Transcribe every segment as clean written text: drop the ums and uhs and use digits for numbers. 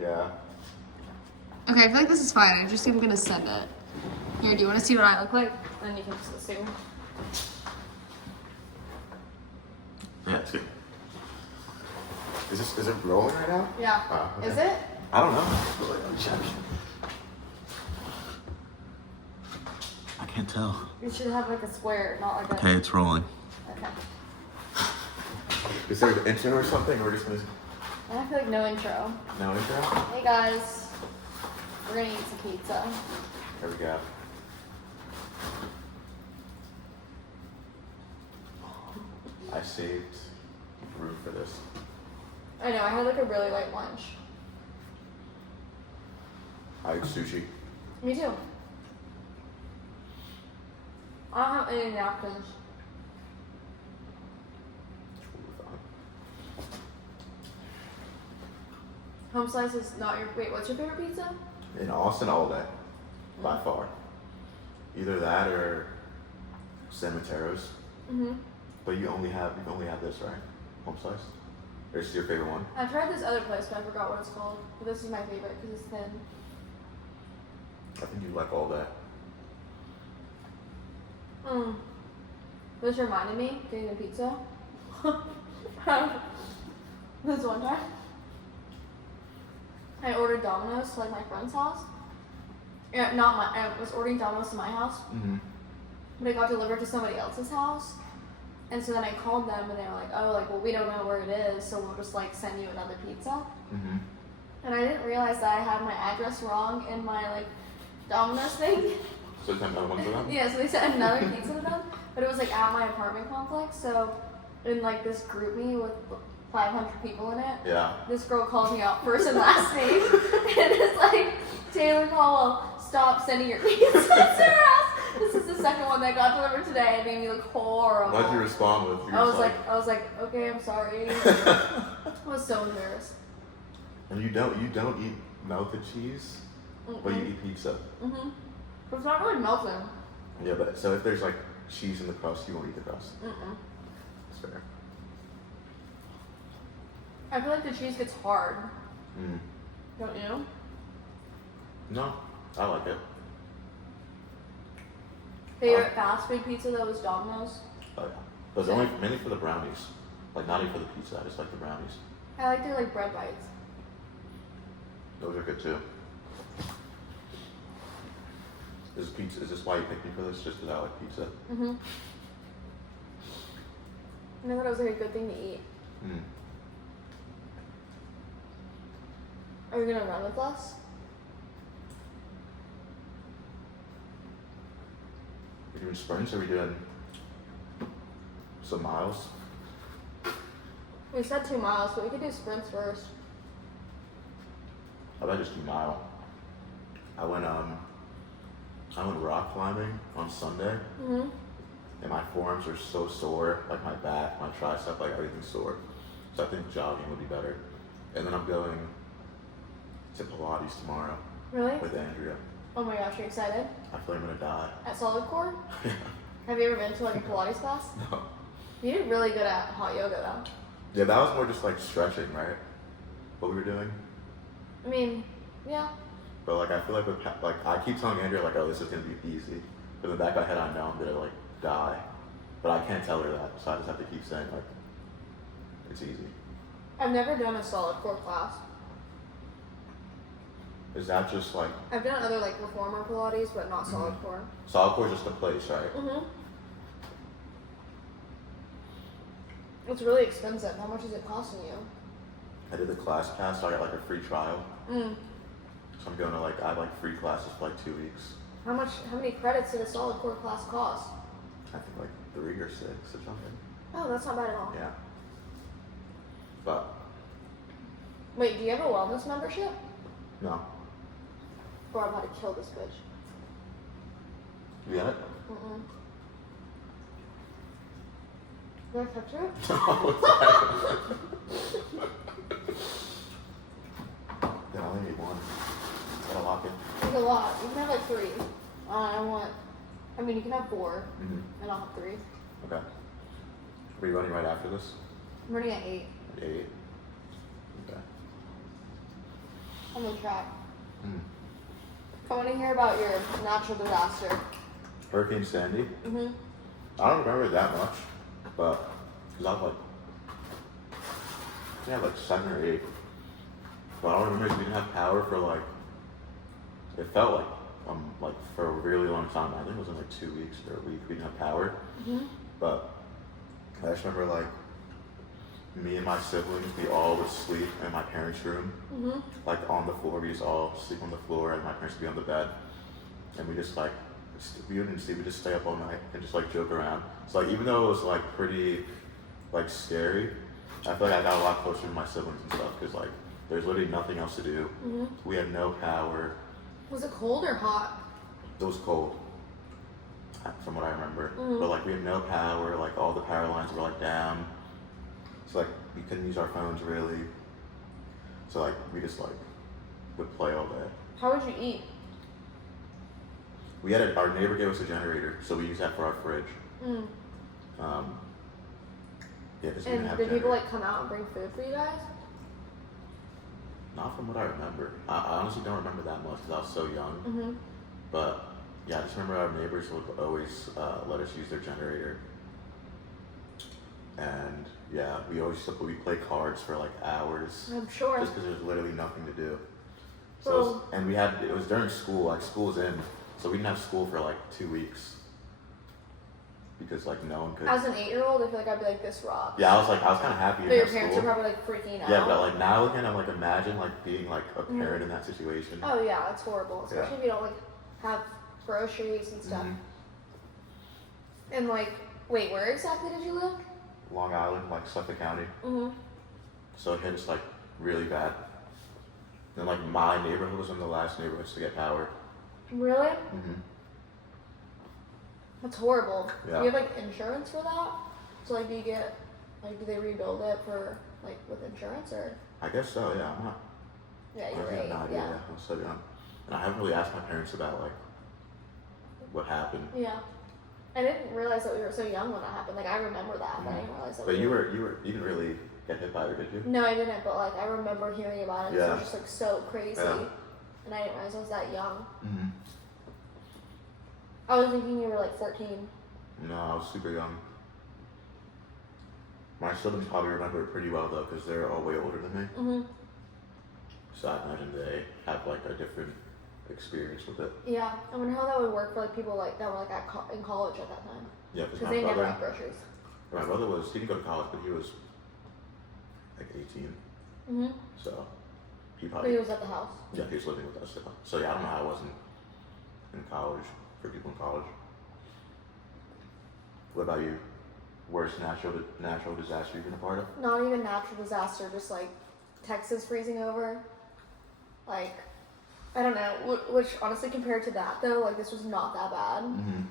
Yeah. Okay, I feel like this is fine. I just am gonna send it. Here, do you want to see what I look like? And you can just see. Yeah, it's good. Is it rolling right now? Yeah. Oh, okay. Is it? I don't know. Let me check. I can't tell. You should have like a square, not like a. Okay, it's rolling. Okay. Is there an intro or something? Or we're just gonna. I feel like no intro. No intro? Hey guys, we're gonna eat some pizza. There we go. I saved room for this. I know, I had like a really light lunch. I ate sushi. Me too. I don't have any napkins. HomeSlice is not your. Wait, what's your favorite pizza? In Austin all day. By far. Either that or San Matero's. Mhm. But you only have this, right? HomeSlice? Or is this your favorite one? I tried this other place, but I forgot what it's called. But this is my favorite because it's thin. I think you like all that. This reminded me getting a pizza. This one time, I ordered Domino's to like my friend's house. Yeah, not my. I was ordering Domino's to my house, but it got delivered to somebody else's house. And so then I called them, and they were like, "Oh, like, well, we don't know where it is, so we'll just like send you another pizza." And I didn't realize that I had my address wrong in my like Domino's thing. So send another one for them? Yeah, so they sent another pizza to them, but it was like at my apartment complex. So in like this group me with 500 people in it, Yeah. this girl calls me out first and last name, and it's like, Tayller Caldwell, stop sending your pizza to her house. This is the second one that got delivered today. It made me look horrible. Why'd you respond with? I was like, okay, I'm sorry. I was so embarrassed. And you don't eat melted cheese, but you eat pizza. But it's not really melting. Yeah, but so if there's like cheese in the crust, you won't eat the crust. That's fair. I feel like the cheese gets hard. Don't you? No, I like it. Favorite fast food pizza though was Domino's. Oh yeah, but it's only mainly for the brownies. Like not even for the pizza. I just like the brownies. I like their like bread bites. Those are good too. Is this why you picked me for this? Just because I like pizza? I thought it was like a good thing to eat. Are you gonna run with us? Are we doing sprints? Or are we doing some miles? We said 2 miles, but we could do sprints first. How about just do mile? I went rock climbing on Sunday, and my forearms are so sore, like my back, my tricep, like everything's sore. So I think jogging would be better. And then I'm going to Pilates tomorrow. Really? With Andrea. Oh my gosh, you're excited? I feel like I'm gonna die. At Solid Core? Have you ever been to like a Pilates class? No. You did really good at hot yoga though. Yeah, that was more just like stretching, right? What we were doing. I mean, yeah. But like I feel like I keep telling Andrea like, oh, this is gonna be easy. But in the back of my head, I know I'm gonna like die. But I can't tell her that, so I just have to keep saying like, it's easy. I've never done a Solid Core class. Is that just like I've done other like reformer Pilates, but not Solid Core. Solid Core is just a place, right? It's really expensive. How much is it costing you? I did the class pass, so I got like a free trial. So I'm going to I have like free classes for like 2 weeks. How many credits did a Solid Core class cost? I think like 3 or 6 or something. Oh, that's not bad at all. Yeah. But Wait, do you have a wellness membership? no. Bro, I'm about to kill this bitch. You got it? Did I touch it? Yeah, I only need one. Gotta lock it. There's a lot. You can have like 3. I mean, you can have 4, and I'll have 3. Okay. Are you running right after this? I'm running at 8. 8. Okay. I'm gonna try. Mm. I want to hear about your natural disaster. Hurricane Sandy. Mm-hmm. I don't remember that much, but because I was like, I think I had like 7 or 8. But I don't remember because we didn't have power for like, it felt like for a really long time. I think it was in like 2 weeks or a week we didn't have power. Mm-hmm. But I just remember like me and my siblings, we all would sleep in my parents' room, Mm-hmm. like on the floor. We just all sleep on the floor, and my parents would be on the bed, and we just like we wouldn't sleep. We just stay up all night and just like joke around. So like even though it was like pretty like scary, I feel like I got a lot closer to my siblings and stuff because like there's literally nothing else to do. Mm-hmm. We had no power. Was it cold or hot? It was cold, from what I remember. Mm-hmm. But like we had no power. Like all the power lines were like down. So like we couldn't use our phones really. So like we just like would play all day. How would you eat? We had our neighbor gave us a generator, so we used that for our fridge. Mm. Yeah, because we And didn't have did people generator. like come out and bring food for you guys? Not from what I remember. I honestly don't remember that much because I was so young. Mm-hmm. But yeah, I just remember our neighbors would always let us use their generator. And yeah, we play cards for like hours. I'm sure. Just because there's literally nothing to do. So Well, and it was during school, like school's in, so we didn't have school for like 2 weeks. Because like no one could. as an 8-year-old, I feel like I'd be like, this rocks. Yeah, I was kind of happy. But your parents are probably like freaking out. Yeah, but like now again, I'm like imagine like being like a parent in that situation. Oh yeah, it's horrible, especially if you don't like have groceries and stuff. Mm-hmm. And like, wait, where exactly did you live? Long Island, like Suffolk County. Mm-hmm. So it hit us like really bad. And like my neighborhood was one of the last neighborhoods to get power. Really? Mm-hmm. That's horrible. Yeah. Do you have like insurance for that? So like, do they rebuild it for like with insurance or? I guess so. Yeah, I'm not. Yeah, I you're have right. no idea. Yeah. I was so young, and I haven't really asked my parents about like what happened. Yeah. I didn't realize that we were so young when that happened. Like I remember that, but I didn't realize that. But you didn't really get hit by it, did you? No, I didn't. But like I remember hearing about it. Yeah. So it was just like so crazy, Yeah. and I didn't realize I was that young. Mm-hmm. I was thinking you were like 14. No, I was super young. My siblings probably remember it pretty well though, because they're all way older than me. Mm-hmm. So I imagine they have like a different experience with it. Yeah, I wonder how that would work for like people like that were like in college at that time. Yeah, because Because they never had groceries. my brother he didn't go to college, but he was like 18. Mm-hmm. So he But probably he was at the house. yeah, he was living with us still. So yeah, I don't know how I wasn't in college for people in college. What about you? Worst natural disaster you've been a part of? Not even natural disaster, just like Texas freezing over. Like, I don't know. Which honestly, compared to that though, like this was not that bad. Mm-hmm.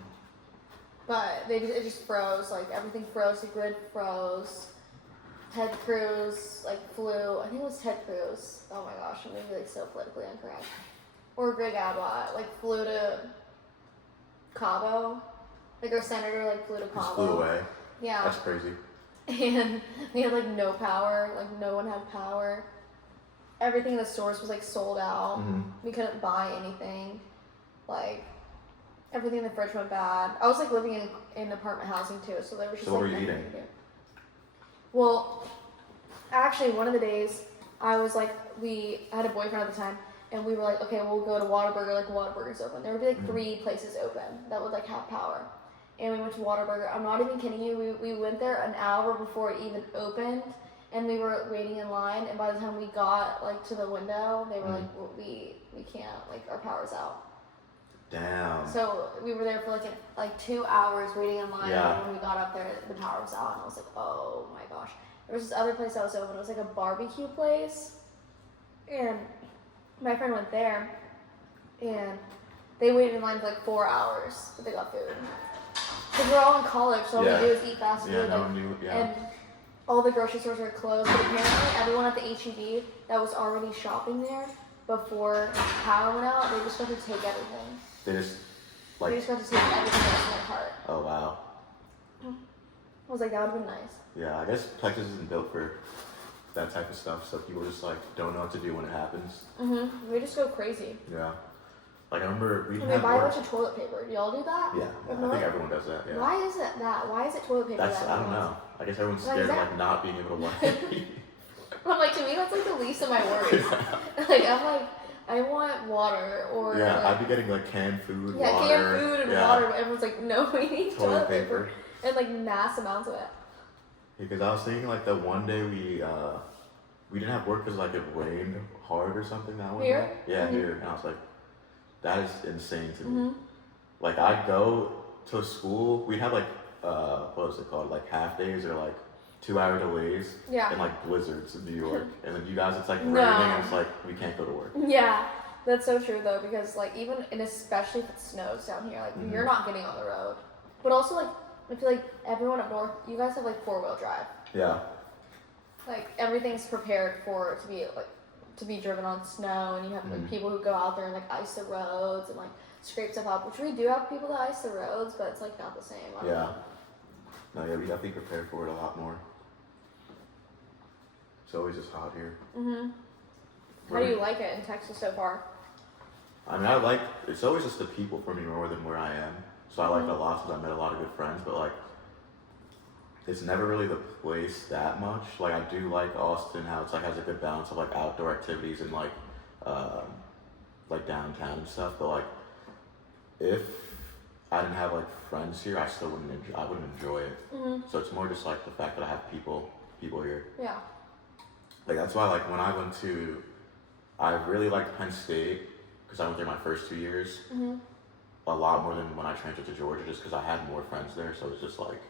But it just froze. Like everything froze. The grid froze. Ted Cruz like flew. I think it was Ted Cruz. Oh my gosh, I'm gonna be like so politically incorrect. Or Greg Abbott like flew to Cabo. Like our senator like flew to Cabo. Just flew away. Yeah. That's crazy. And we had like no power. Like no one had power. Everything in the stores was like sold out. Mm-hmm. We couldn't buy anything. Like everything in the fridge went bad. I was like living in apartment housing too, so there was just So what like were you nothing eating? to do. Well, actually, one of the days I was like, I had a boyfriend at the time, and we were like, okay, we'll go to Whataburger. Like Whataburger's open. There would be like 3 places open that would like have power. And we went to Whataburger. I'm not even kidding you. We went there an hour before it even opened, and we were waiting in line. And by the time we got like to the window, they were like, well, we can't. Like our power's out. Damn. So we were there for like 2 hours waiting in line. Yeah. And when we got up there, the power was out, and I was like, oh my gosh. There was this other place that was open. It was like a barbecue place, and my friend went there, and they waited in line for like 4 hours, but they got food. Because we're all in college, so all we do is eat fast food. Yeah, no one knew. Yeah. And all the grocery stores were closed. But apparently, everyone at the HEB that was already shopping there before power went out, they just got to take everything. They just They just got to take everything that's in their cart. Oh wow. I was like, that would have been nice. Yeah, I guess Texas isn't built for that type of stuff. So people just like don't know what to do when it happens. We just go crazy. Yeah. Like I remember we buy a bunch of toilet paper. Do y'all do that? Yeah, I think everyone does that. Yeah. Why is it that? Why is it toilet paper? I don't know. I guess everyone's scared of like not being able to wipe. I'm like, to me that's like the least of my worries. Like I'm like, I want water or I'd be getting like canned food. Yeah, water, canned food and water, but everyone's like, no, we need toilet paper and like mass amounts of it. Because I was thinking like the one day we didn't have work because like it rained hard or something that one day. Yeah, here, and I was like, that is insane to me. Like I'd go to school, we'd have like what was it called, like half days or like 2-hour delays and like blizzards in New York, and then you guys it's like raining and it's like we can't go to work. Yeah, that's so true though, because like even and especially if it snows down here, like you're not getting on the road. But also like I feel like everyone up north, you guys have like 4-wheel drive. Yeah. Like everything's prepared for it to be driven on snow, and you have like people who go out there and like ice the roads and like scrape stuff up, which we do have people that ice the roads, but it's like not the same. I don't know. No, yeah, we definitely prepare for it a lot more. It's always just hot here. How do you like it in Texas so far? I mean, it's always just the people for me more than where I am. So I like it a lot because I met a lot of good friends, but like, it's never really the place that much. Like, I do like Austin, how it's like has a good balance of like outdoor activities and like downtown and stuff. But like, if I didn't have like friends here, I still wouldn't enjoy it. So it's more just like the fact that I have people here. Yeah. Like that's why like when I really liked Penn State because I went there my first 2 years. A lot more than when I transferred to Georgia, just because I had more friends there. So it was just like.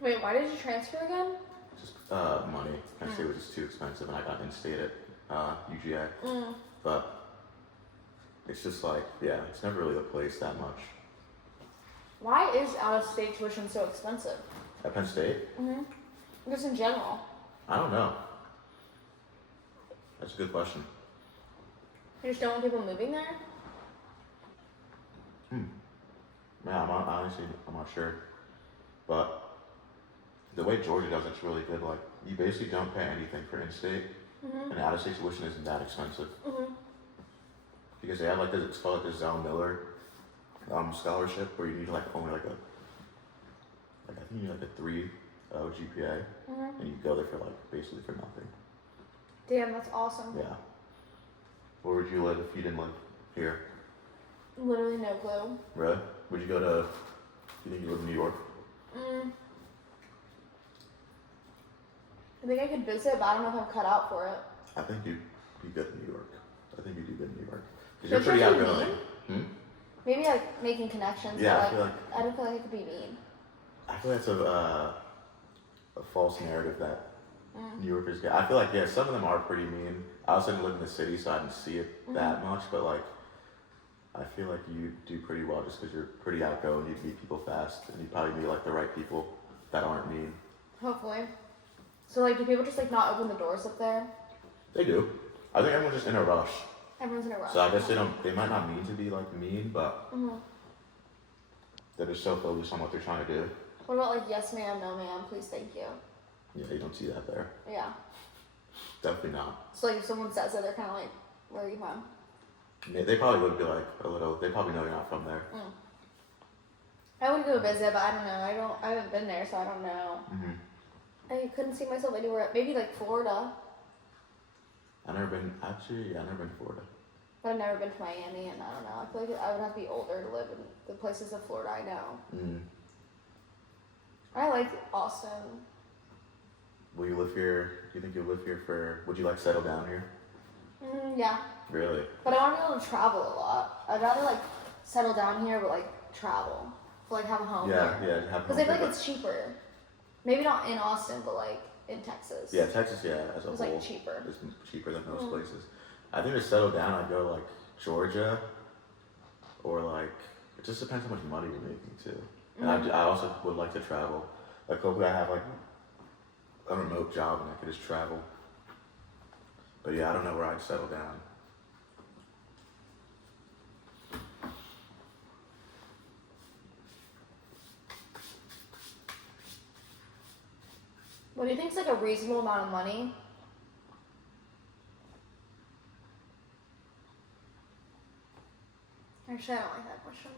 Wait, why did you transfer again? Just money. Penn State was just too expensive, and I got in-state at UGA. But it's just like, yeah, it's never really the place that much. Why is out-of-state tuition so expensive? At Penn State? Just in general. I don't know. That's a good question. You just don't want people moving there? Yeah, I'm not sure. But the way Georgia does it's really good. Like, you basically don't pay anything for in-state, and out-of-state tuition isn't that expensive. Because they have like it's called like the Zell Miller scholarship, where you need like only I think you need like a 3 GPA, and you go there for like basically for nothing. Damn, that's awesome. Yeah. Where would you live if you didn't live here? Literally no clue. Really? Would you go to? You think you live in New York? I think I could visit, but I don't know if I'm cut out for it. I think you'd be good in New York. I think you'd do good in New York because you're pretty outgoing. Maybe like making connections. Yeah, but, I don't feel like it could be mean. I feel that's a false narrative that New Yorkers get. I feel like some of them are pretty mean. I also didn't live in the city, so I didn't see it that much. But like, I feel like you do pretty well just because you're pretty outgoing. You meet people fast, and you probably meet like the right people that aren't mean. Hopefully. So like, do people just like not open the doors up there? They do. I think everyone's just in a rush. Everyone's in a rush. So I guess they might not mean to be like mean, but they're just so focused on what they're trying to do. What about like yes ma'am, no ma'am, please, thank you? Yeah, you don't see that there. Yeah. Definitely not. So like if someone says it, they're kind of like, where are you from? Yeah, they probably would be like a little. They probably know you're not from there. I would go visit, but I don't know. I haven't been there, so I don't know. I couldn't see myself anywhere. Maybe like Florida. I've never been to Florida. But I've never been to Miami, and I don't know. I feel like I would have to be older to live in the places of Florida I know. I like Austin. Will you live here? Do you think you'll live here would you like settle down here? Yeah. Really? But I want to be able to travel a lot. I'd rather like settle down here, but like travel. Like have a home here. Yeah, have a home. Because I feel like it's cheaper. Maybe not in Austin, but like in Texas. Yeah, Texas, as a whole. It's like cheaper. It's cheaper than most places. I think to settle down, I'd go like Georgia, or like, it just depends how much money you're making too. And I also would like to travel. Like hopefully I have like a remote job and I could just travel. But yeah, I don't know where I'd settle down. What do you think is like a reasonable amount of money Actually, I don't like that question.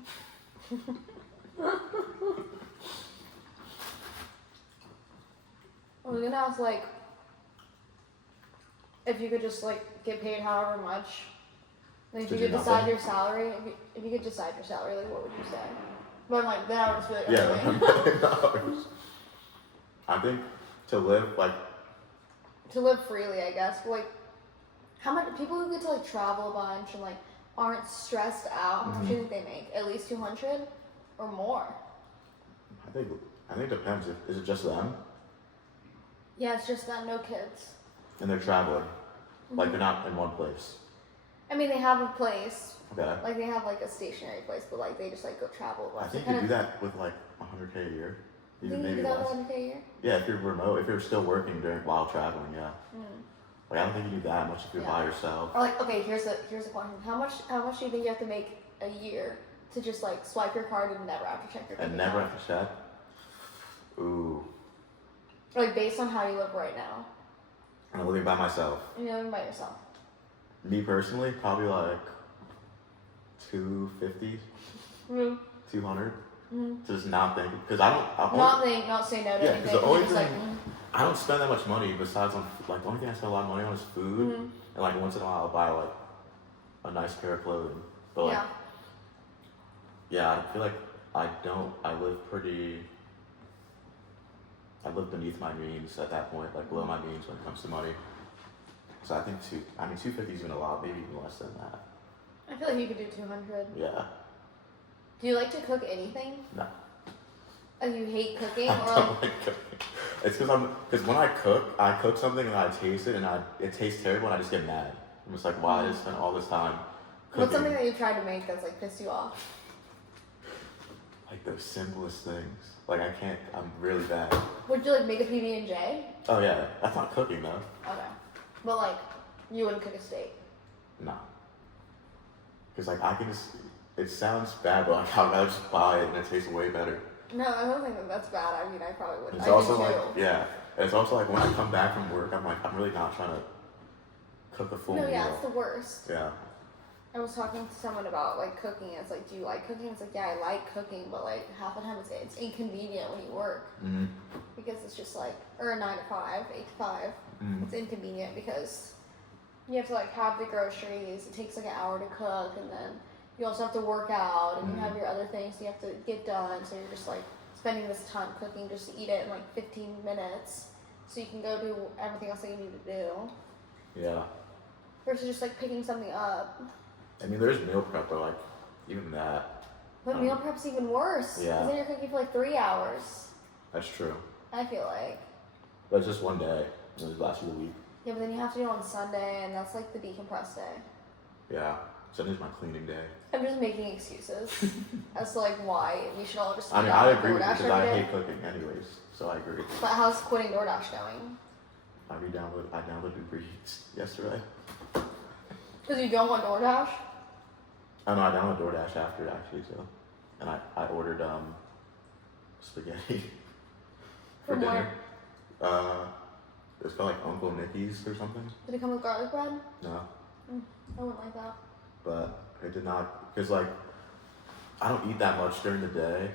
I was gonna ask, like, if you could just, like, get paid however much. Like, if you could decide your salary, if you could decide your salary, like, what would you say? But, like, then I would just be like, $1 million. I think to live, like... To live freely, I guess. But, like, how much... People who get to, like, travel a bunch and, like, aren't stressed out, how much do you think they make? At least 200 or more? I think it depends. Is it just them? Yeah, it's just them, no kids. And they're traveling. Like, they're not in one place. I mean, they have a place. Okay. Like, they have, like, a stationary place, but, like, they just, like, go travel a bunch. I think you do that with, like, $100K a year. Even maybe less. less. $100K a year? Yeah, if you're remote, if you're still working while traveling, yeah. Like, I don't think you need that much if you're by yourself. Or, like, okay, here's a question. How much do you think you have to make a year to just, like, swipe your card and never have to check your bank account? And never have to check? Ooh. Like, based on how you live right now. I'm living by myself. And you're living by yourself. Me personally, probably like 250, 200. To just not think, because I don't. Not say no to anything. Because the only thing, like, I don't spend that much money besides on, like, the only thing I spend a lot of money on is food. And, like, once in a while I'll buy, like, a nice pair of clothing. But, like, I feel like I live beneath my means at that point, like, below my means when it comes to money. So I think 250 is even a lot, maybe even less than that. I feel like you could do 200. Yeah. Do you like to cook anything? No. Oh, you hate cooking? I don't like cooking. It's because when I cook something and I taste it and it tastes terrible and I just get mad. I'm just like, why did I spend all this time cooking? What's something that you tried to make that's, like, pissed you off? Like, the simplest things. Like, I'm really bad. Would you, like, make a PB&J? Oh, yeah. That's not cooking, though. Okay. But, like, you wouldn't cook a steak? No. Because, like, I can just... It sounds bad, but, like, I'd rather just buy it and it tastes way better. No, I don't think that's bad. I mean, I probably wouldn't. It's also, like, yeah. It's also, like, when I come back from work, I'm like, I'm really not trying to cook a full meal. No, yeah, it's the worst. Yeah. I was talking to someone about, like, cooking. It's like, do you like cooking? It's like, yeah, I like cooking, but, like, half the time it's inconvenient when you work. Because it's just, like, or a 9 to 5, 8 to 5. It's inconvenient because you have to, like, have the groceries. It takes, like, an hour to cook, and then you also have to work out, and you have your other things you have to get done. So you're just, like, spending this time cooking just to eat it in, like, 15 minutes so you can go do everything else that you need to do. Yeah. Versus just, like, picking something up. I mean, there's meal prep, but, like, even that. But meal prep's even worse. Yeah. Because then you're cooking for, like, 3 hours. That's true. I feel like. But it's just one day. And it lasts you a week. Yeah, but then you have to do it on Sunday, and that's, like, the decompressed day. Yeah. Sunday's my cleaning day. I'm just making excuses as to, like, why we should all just. I mean, I agree with you because I hate cooking anyways, so I agree. But how's quitting DoorDash going? I downloaded Uber Eats yesterday. Because you don't want DoorDash? Oh no, I downloaded DoorDash after actually too, and I ordered spaghetti for From dinner. It's called, like, Uncle Nicky's or something. Did it come with garlic bread? No. I wouldn't like that. But it did not, because, like, I don't eat that much during the day.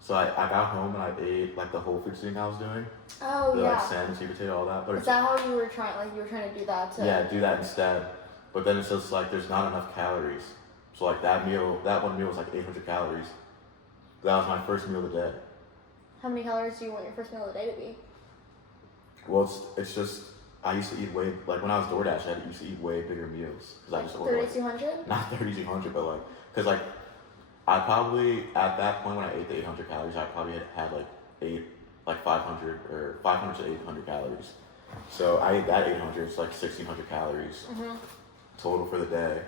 So I got home and I ate, like, the whole food thing I was doing. Oh, the, yeah. like, salmon, sweet potato, all that. But Is that how you were trying, like, you were trying to do that too? Yeah, do that instead. But then it's just, like, there's not enough calories. So, like, that one meal was, like, 800 calories. That was my first meal of the day. How many calories do you want your first meal of the day to be? Well, it's just, I used to eat like, when I was DoorDash, I used to eat way bigger meals. Because I just ordered, 3,200? Not 3,200, but, like, because, like, I probably, at that point when I ate the 800 calories, I probably had like 500 or 500 to 800 calories. So I ate that 800, it's like 1,600 calories total for the day.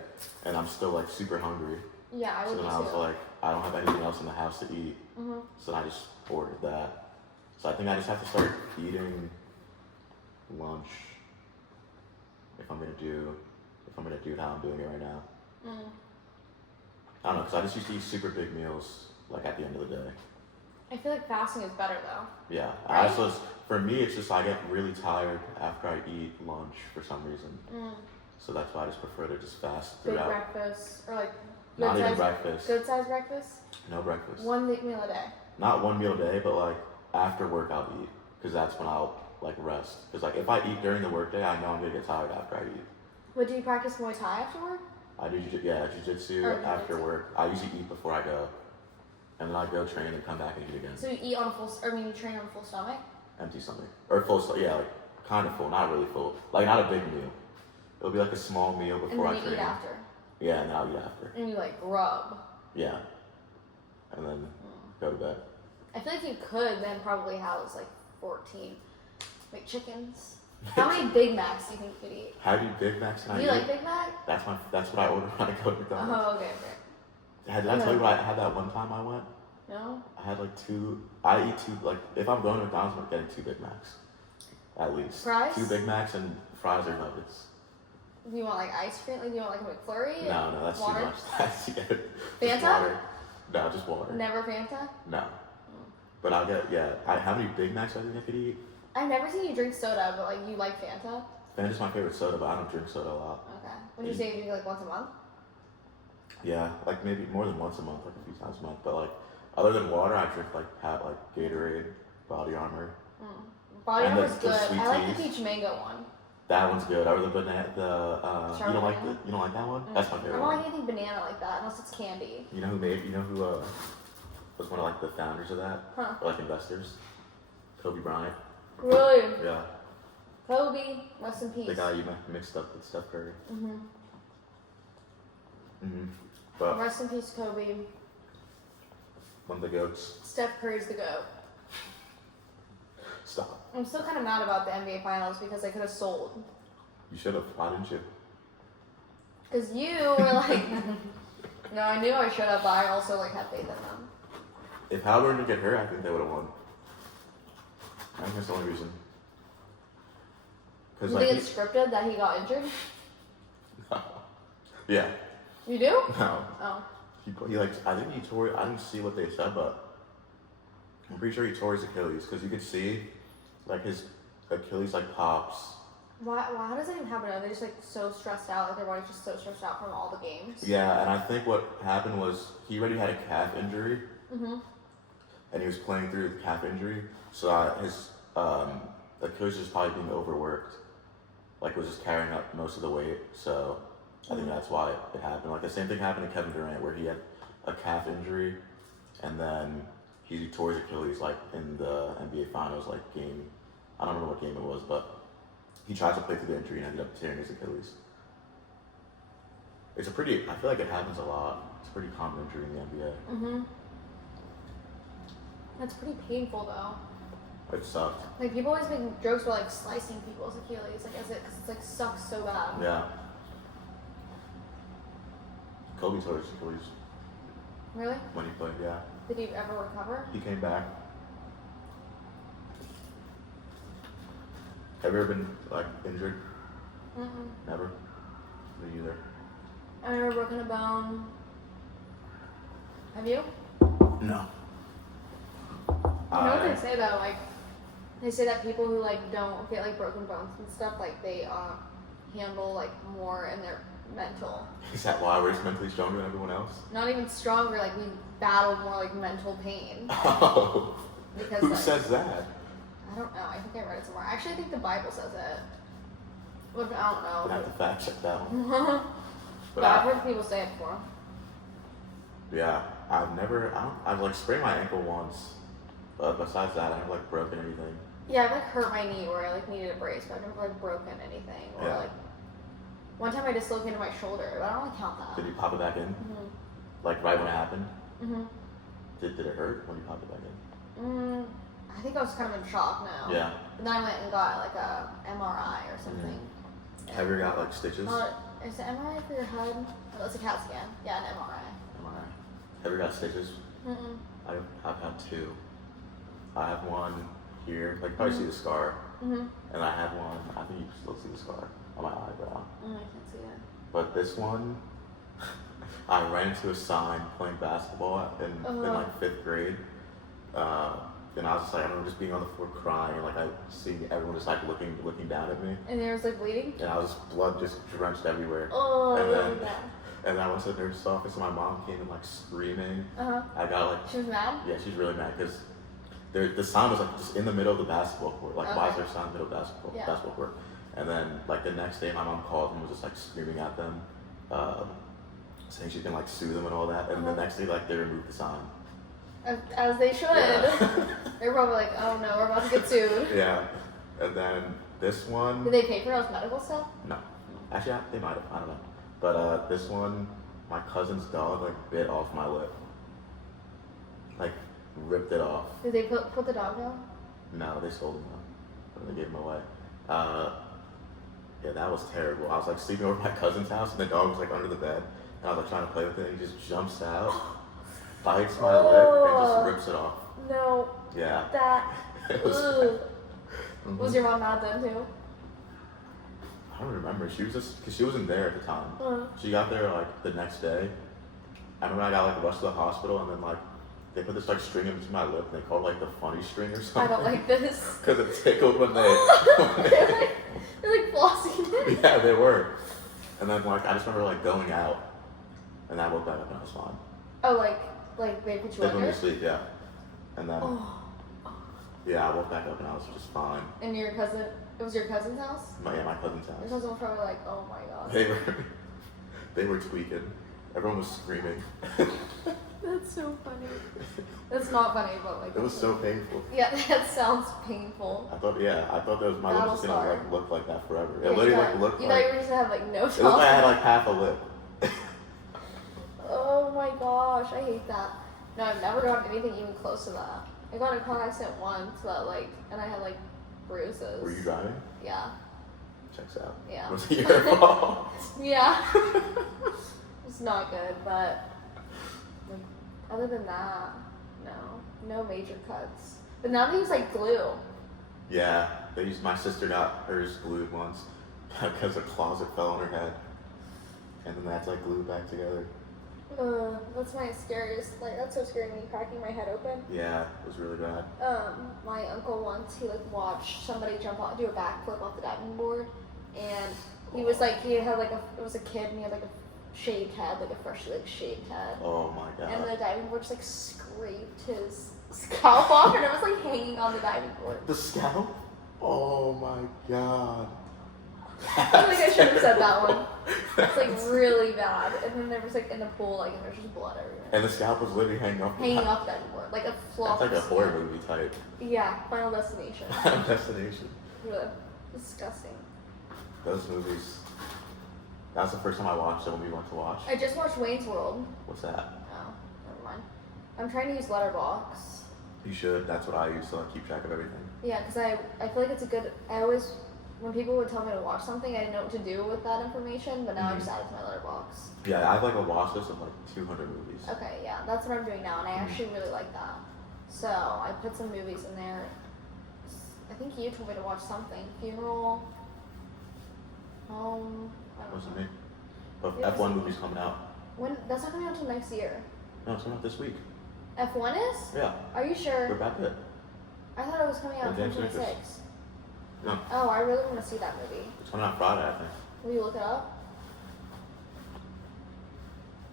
And I'm still, like, super hungry. Yeah, I would So then I was like, I don't have anything else in the house to eat. So then I just ordered that. So I think I just have to start eating lunch if I'm gonna do it how I'm doing it right now. I don't know, because I just used to eat super big meals, like, at the end of the day. I feel like fasting is better though. Yeah, Right? for me, it's just I get really tired after I eat lunch for some reason. So that's why I just prefer to just fast Big throughout. breakfast, or like Not even breakfast. Good size breakfast? No breakfast. One meal a day? Not one meal a day, but like after work I'll eat. Because that's when I'll like rest. Because like if I eat during the workday, I know I'm going to get tired after I eat. But do you practice Muay Thai after work? I do jiu-jitsu after work. I usually eat before I go. And then I go train and come back and eat again. So you eat on a full, you train on a full stomach? Empty stomach. Or full stomach, yeah, like kind of full, not really full. Like not a big meal. It'll be like a small meal before I train. And then you eat after? Yeah, and then I'll eat after. And you like grub? Yeah. And then go to bed. I feel like you could then probably house like 14 like chickens. How many Big Macs do you think you could eat? How do Big Macs can I eat? Do you like Big Mac? That's what I order when I go to McDonald's. Oh, okay. Did I tell you what I had that one time I went? No? I had like I eat two, like if I'm going to McDonald's, I'm getting 2 Big Macs. At least. Fries? 2 Big Macs and fries or nuggets. Do you want like ice cream? Like, do you want like a McFlurry? No, that's water? too much. That's Fanta? Water. No, just water. Never Fanta? No. But I'll get, how many Big Macs I think I could eat? I've never seen you drink soda, but like you like Fanta? Fanta's my favorite soda, but I don't drink soda a lot. Okay. Would you say you drink like once a month? Yeah, like maybe more than once a month, like a few times a month. But like, other than water, I drink like Gatorade, Body Armor. Body Armor's good. I like teas. the peach mango one. That one's good. Or the banana, you don't like that one? That's my favorite. I don't like anything banana like that unless it's candy. You know who was one of like the founders of that? Huh. Or like investors? Kobe Bryant. Really? Yeah. Kobe, rest in peace. The guy you mixed up with Steph Curry. But rest in peace, Kobe. One of the goats. Steph Curry's the GOAT. Stop. I'm still kind of mad about the NBA Finals because I could have sold. You should have. Why didn't you? Because you were like, no, I knew I should have, but I also like had faith in them. If Halliburton didn't get hurt, I think they would have won. I think that's the only reason. You think it's scripted that he got injured? No. Yeah. You do? No. Oh. He like, I think he tore, I didn't see what they said, but I'm pretty sure he tore his Achilles, because you could see, like, his Achilles, like, pops. Why does that even happen? Are they just, like, so stressed out? Like, their body's just so stressed out from all the games? Yeah, and I think what happened was he already had a calf injury. And he was playing through the calf injury, so his Achilles was probably being overworked. Like, was just carrying up most of the weight, so I think that's why it happened. Like, the same thing happened to Kevin Durant, where he had a calf injury, and then he tore his Achilles, like, in the NBA Finals, like, game, I don't remember what game it was, but he tried to play through the injury and ended up tearing his Achilles. I feel like it happens a lot. It's a pretty common injury in the NBA. That's pretty painful, though. It sucked. Like, people always make jokes about, like, slicing people's Achilles, like, because it's, like, sucks so bad. Yeah. Kobe tore his Achilles. Really? When he played, yeah. Did he ever recover? He came back. Have you ever been, like, injured? Never? Me either. I've never broken a bone. Have you? No. You know what they say though, like, they say that people who, like, don't get, like, broken bones and stuff, like, they, handle, like, more in their mental. Is that why we're just mentally stronger than everyone else? Not even stronger, like, we battle more, like, mental pain. Oh. Because, Who like, says that? I don't know. I think I read it somewhere. Actually, I think the Bible says it. But I don't know. I have to fact check that one. But I've heard people say it before. Yeah. I've, like, sprained my ankle once. But besides that, I haven't, like, broken anything. Yeah, I've, like, hurt my knee where I, like, needed a brace, but I've never, like, broken anything. Or, like, one time I dislocated my shoulder, but I don't really count that. Did you pop it back in? Like, right when it happened? Did it hurt when you popped it back in? I think I was kind of in shock now. Yeah. And then I went and got, like, a MRI or something. Have you ever got, like, stitches? Is it MRI for your head? Oh, it's a CAT scan. Yeah, an MRI. MRI. Have you ever got stitches? I've had 2. I have one here, like, probably see the scar. And I have one, I think you can still see the scar on my eyebrow. I can't see it. But this one, I ran into a sign playing basketball in like 5th grade. And I was just like, I remember just being on the floor crying, and like I seeing everyone just like looking down at me. And there was like bleeding? And I was blood just drenched everywhere. Oh, And I went to the nurse's office and my mom came in like screaming. I got like. She was mad? Yeah, she's really mad because the sign was like just in the middle of the basketball court. Like, why is there a sign in the middle of the basketball court? And then like the next day, my mom called and was just like screaming at them, saying she can like sue them and all that. And the next day, like they removed the sign. As they should. Yeah. They're probably like, oh no, we're about to get sued. Yeah. And then this one. Did they pay for those medical stuff? No. Actually, they might have. I don't know. But this one, my cousin's dog like bit off my lip. Like ripped it off. Did they put the dog down? No, they sold him though. They gave him away. Yeah, that was terrible. I was like sleeping over at my cousin's house and the dog was like under the bed. And I was like trying to play with it and he just jumps out, bites my lip, and just rips it off. No. Yeah. That. Was your mom mad then too? I don't remember. She was just, because she wasn't there at the time. She got there like the next day. I remember I got like rushed to the hospital and then like they put this like string in between my lip and they called it like the funny string or something. I don't like this. Because it tickled when they... they're like flossing it. Yeah, they were. And then like I just remember like going out and I woke back up and I was fine. Oh, like they put you They under? put me to sleep, yeah. And then... Yeah, I woke back up and I was just fine. And your cousin... It was your cousin's house? Yeah, my cousin's house. Your cousin was probably like, oh my god. They were tweaking. Everyone was screaming. That's so funny. That's not funny, but like... It was so painful. Yeah, that sounds painful. I thought that was my lip was gonna like look like that forever. Yeah, It literally like looked like... You like... thought you were just gonna have like no top. It looked like I had like half a lip. Oh my gosh, I hate that. No, I've never gotten anything even close to that. I got in a car accident once, but like, and I had like bruises. Were you driving? Yeah. Checks out. Yeah. Was it your fault? Yeah. It's not good, but like, other than that, no major cuts. But now they use like glue. Yeah, my sister got hers glued once because a closet fell on her head, and then that's like glued back together. That's my scariest. Like that's so scary, me cracking my head open. Yeah, it was really bad. My uncle once he like watched somebody jump off, do a backflip off the diving board, and he was like it was a kid and he had like a shaved head, like a freshly like shaved head. Oh my god. And the diving board just like scraped his scalp off, and it was like hanging on the diving board. The scalp? Oh my god. I feel like I should have said that one. It's like really bad. And then there was like in the pool, like and there's just blood everywhere. And the scalp was literally hanging off the diving board, like a flop. That's like a horror movie type. Yeah, Final Destination. Final Destination. Really disgusting. Those movies. That was the first time I watched it when we went to watch. I just watched Wayne's World. What's that? Oh, never mind. I'm trying to use Letterboxd. You should. That's what I use to like keep track of everything. Yeah, because I feel like it's a good. I always. When people would tell me to watch something, I didn't know what to do with that information, but now I just add it to my Letterboxd. Yeah, I have like a watch list of like 200 movies. Okay, yeah, that's what I'm doing now, and I actually really like that. So I put some movies in there. I think you told me to watch something. Funeral. I don't Wasn't know. me. But F1 movie's coming out. When? That's not coming out until next year. No, it's coming out this week. F1 is? Yeah. Are you sure? We're back it. I thought it was coming out in 2026. No. Oh, I really want to see that movie. It's coming out Friday, I think. Will you look it up?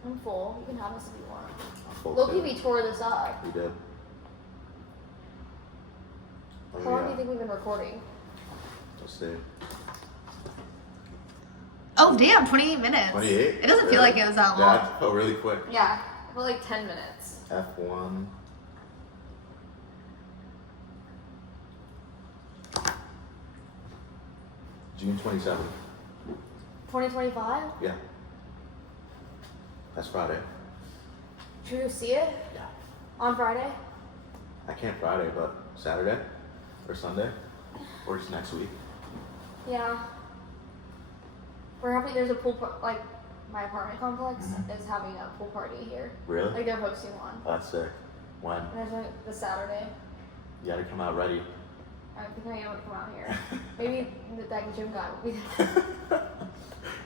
I'm full. You can have this if you want. I'm full Loki, too. we tore this up. We did. How long do you think we've been recording? Let's see. Oh, damn, 28 minutes. 28? It doesn't feel like it was that long. Yeah, it felt really quick. Yeah, for like 10 minutes. F1. June 27th. 2025? Yeah. That's Friday. Should we go see it? Yeah. On Friday? I can't Friday, but Saturday or Sunday or just next week. Yeah. We're having, there's a pool, like, my apartment complex is having a pool party here. Really? Like, they're hosting one. Oh, that's sick. When? And there's one this Saturday. You gotta come out ready. I think I am going to come out here. Maybe that gym guy will be there.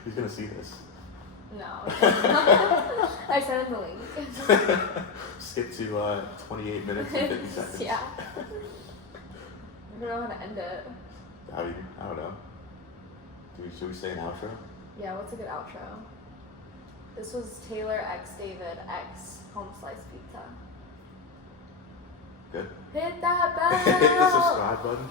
He's gonna see this. No. I sent him the link. Skip to 28 minutes and 50 seconds. Yeah. I don't know how to end it. I don't know. Should we say an outro? Yeah, what's a good outro? This was Tayller X David X HomeSlice Pizza. Good. Hit that Hit the bell. subscribe button.